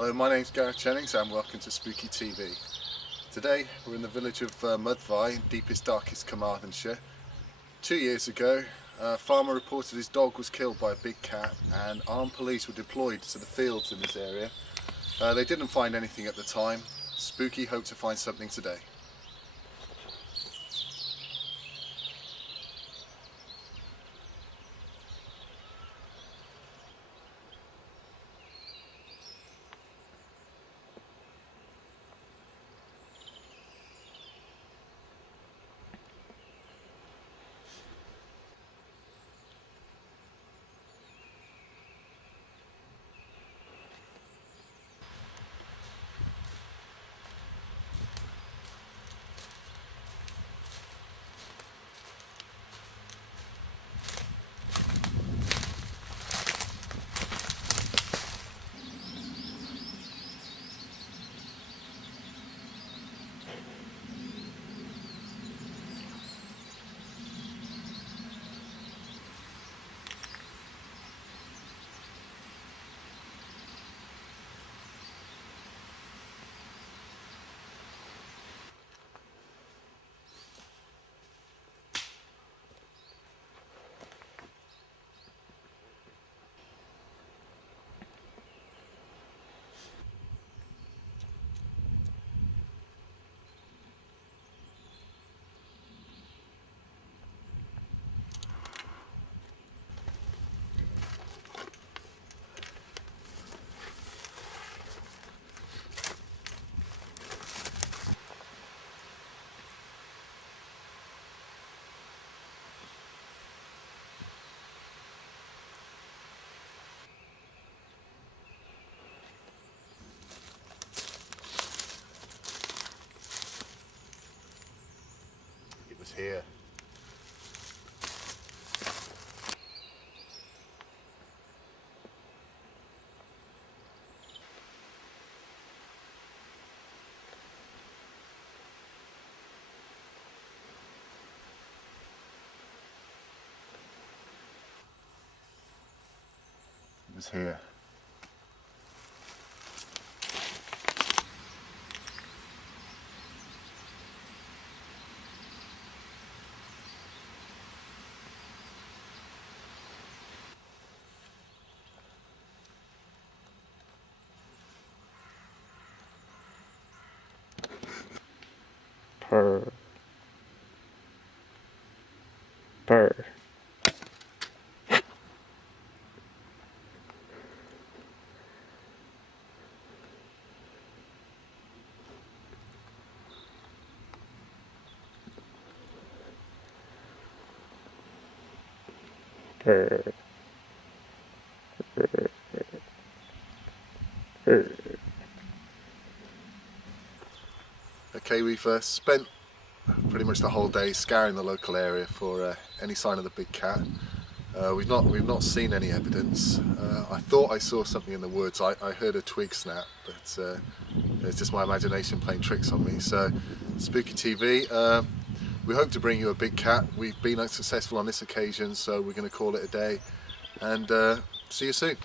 Hello, my name's Gareth Jennings and welcome to Spooky TV. Today we're in the village of Mudvi in deepest, darkest Carmarthenshire. 2 years ago, a farmer reported his dog was killed by a big cat and armed police were deployed to the fields in this area. They didn't find anything at the time. Spooky hope to find something today. It was here. It was here. Purr. Purr. Purr. Purr. Purr. Okay, we've spent pretty much the whole day scouring the local area for any sign of the big cat. We've not seen any evidence. I thought I saw something in the woods. I heard a twig snap, but it's just my imagination playing tricks on me. So, Spooky TV, we hope to bring you a big cat. We've been unsuccessful on this occasion, so we're going to call it a day. And see you soon.